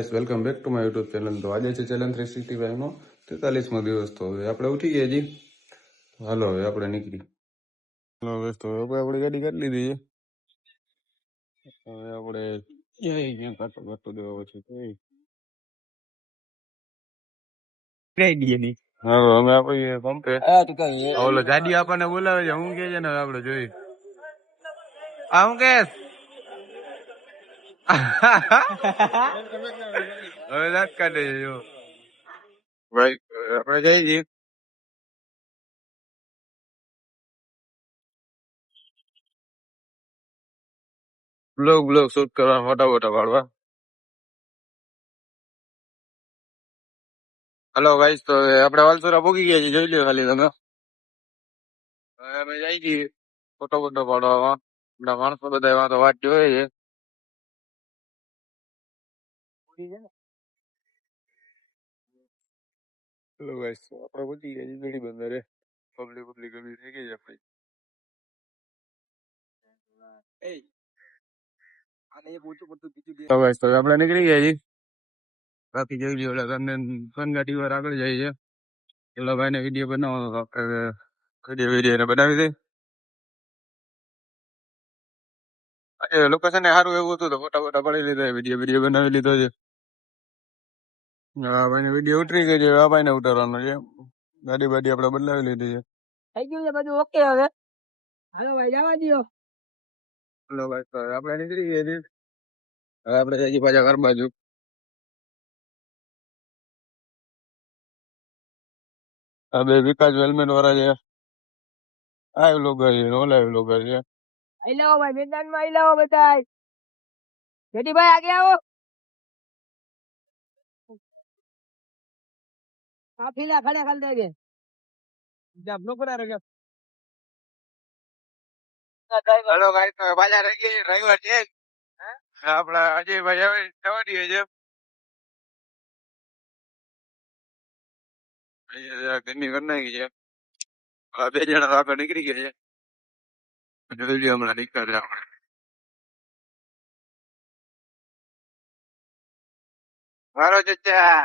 Guys welcome back to my YouTube channel. તો આજે છે ચેલેન્જ 365 નો 43મો દિવસ. તો હવે આપણે ઉઠી ગયા જી. હાલો હવે આપણે નીકળી. હાલો ગાઈસ, તો હવે આપણે ગાડી કરી લીધી છે. હવે આપણે ક્યાં કાંટો કાંટો દેવા છે હાલો અમે આપણે પંપે ઓલો ગાડી આપણને બોલાવે છે. હું કે છે ને હવે આપણે જોઈ આ હું કે હવે દાંત કાઢે છે જો ભાઈ. આપણે જઈ છીએ બ્લોગ શૂટ કરવા, ફોટા બોટા પાડવા. હલો ગાઈસ, તો આપણે વાલસુરા પૂગી ગયા છીએ. જોઈ લો ખાલી તમે. હવે અમે જઈ છીએ ફોટો બોટો પાડવામાં. આપણા માણસો બધા એમાં તો વાટ જોવે છે. હેલો ગાઈસ, આપણે પહોંચી ગયા છીએ ગડી બંદરે. પબ્લિક ગમી થઈ ગઈ છે આપણી. તો ગાઈસ, તો આપણે નીકળી ગયા છીએ. બાકી જોઈ લ્યો ઓલા ગાડી વાર આગળ જાય છે. પેલા ભાઈને વિડીયો બનાવવાનો હતો, આપણે વિડીયો બનાવી દે. લોકેશન સારું એવું હતું તો ફોટા બોટા પડી લીધા, વિડીયો બનાવી લીધો છે. હા ભાઈ વિડીયો ઉતરી ગયો છે. આ ભાઈને ઉતારવાનો છે. ગાડી બાડી આપણે બદલાવી લીધી છે. થઈ ગયું છે બધું ઓકે. હવે હાલો ભાઈ જવા દો. હેલો ભાઈ, તો આપણે નીકળી ગયા છીએ. હવે આપણે જઈએ પાછા ઘર બાજુ. આ બે વિકાસ વેલમેન વાળા છે. આ વ્લોગર છે, ઓલા વ્લોગર છે. આઈ લાવો ભાઈ, મેદાનમાં આઈ લાવો બધા. જેઠીભાઈ આગે આવો. કાફીલા ખડે કરી દેજે. જાબનો પર આ ગયા. હેલો ગાઈસ, તો પાછા રહી ગયા ડ્રાઈવર છે. આપડા અજયભાઈ હવે જવા દઈએ છે. ગરમી કરી નાખી છે. બે જણા આગળ નીકળી ગયા છે. જોઈ લ્યો હમણાં નીકળે આપણે. મારો ચચા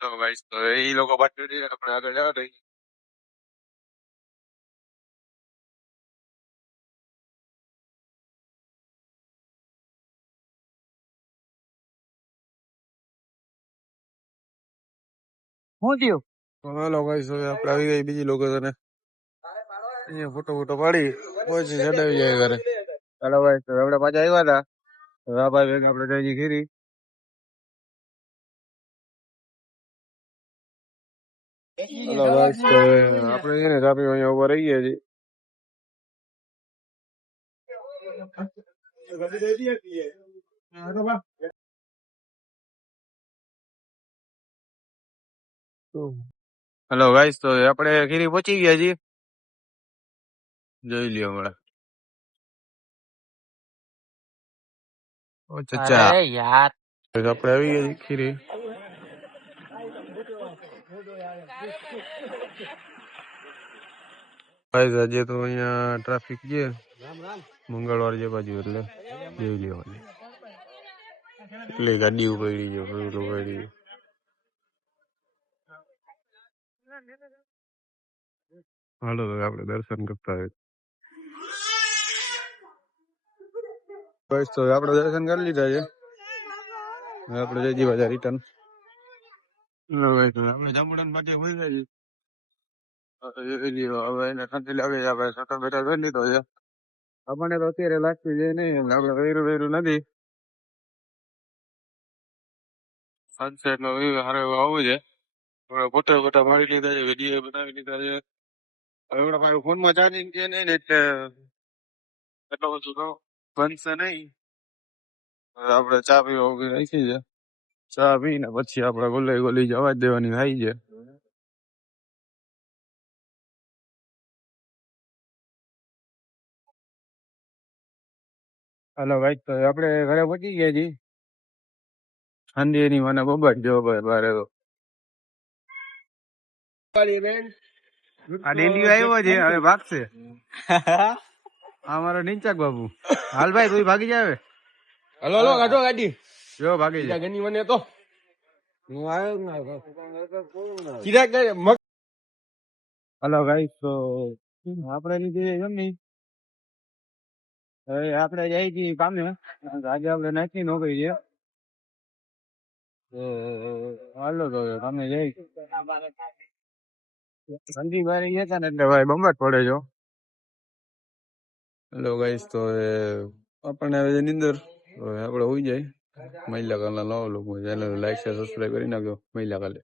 તો ગાઈસ, તો એ લોકો પાછળ આપણે આગળ જવા દઈએ. હું થયું? હાલો ગાઈસ, હવે આપણે આવી ગઈ બીજી લોકેશને. અહીંયા ફોટો પાડી પછી ચડાવી જાય ઘરે. હાલો ગાઈસ, તો આપણે પાછા આવ્યા હતા. હવે આ ભાઈ આપણે જઈ ખીરી. હાલો ગાઈસ, તો આપણે છે ને ટ્રાફિક અહીંયા ઉભા રહી ગયા છીએ. હેલો ગાઈસ, તો આપણે ખીરી પહોંચી ગયા છીએ. જોઈ લ્યો હમણાં. ઓ ચચા અરે યાર, આપણે આવી ગયા છીએ ખીરી. ગાઈસ, આજે તો અહીંયા ટ્રાફિક છે મંગળવાર જે બાજુ, એટલે જોઈ લ્યો એટલે ગાડી ઉપાડી છે, ઉપાડી. હાલો તો આપણે દર્શન કરતા હોય. બસ તો આપણે દર્શન કરી લીધા છે. હવે આપણે જઈ પાછા રિટર્ન. આપણે જાંબુડાન પાટે ભૂલી જાય. હવે એને ઠંડી લાગે છે, આપણે સટર બેટર કરી લીધો છે. આપણને તો અત્યારે લાગતું છે નહીં, આપણે વેરું નથી. સનસેટ નો વ્યૂ સારો એવો આવું છે. ફોટા બોટા પાડી લીધા છે, વિડીયો બનાવી લીધા છે. હવે આપણા ફોનમાં ચાર્જિંગ છે નહીં ને, એટલે એટલો બધું તો બનશે નહીં. આપણે ચા પીવા રાખી છે. ચા પીને પછી આપણે ગોલી જવા જ દેવાની થાય છે. હાલો ભાઈ, તો આપણે ઘરે પહોંચી ગયા છીએ. ઠંડી એની મને બબડ જો ભાઈ બારે તો આ ડેન્ડિયો આવ્યો છે હવે ભાગશે આ મારો નીચક બાબુ હાલ ભાઈ તું ભાગી જાવે હલો હલો કાઢો ગાડી જો ભાગી જાય ગની મને તો કીધા કે મગ હલો ગાઈસ તો આપણે લીધી જમની હવે આપણે જાય છીએ કામે આજે આપણે નાખી નોકરી છે હાલો તો હવે કામે જઈ ઠંડી બારી ગયા ને એટલે ભાઈ બંબાટ પડે છો હેલો ગાઈસ તો આપણને હવે નીંદર આપણે હોઈ જાય મહિલા કાલના નવા લોકો ચેનલ લાઈક શેર સબસ્ક્રાઈબ કરી નાખ્યો મહિલા કાલે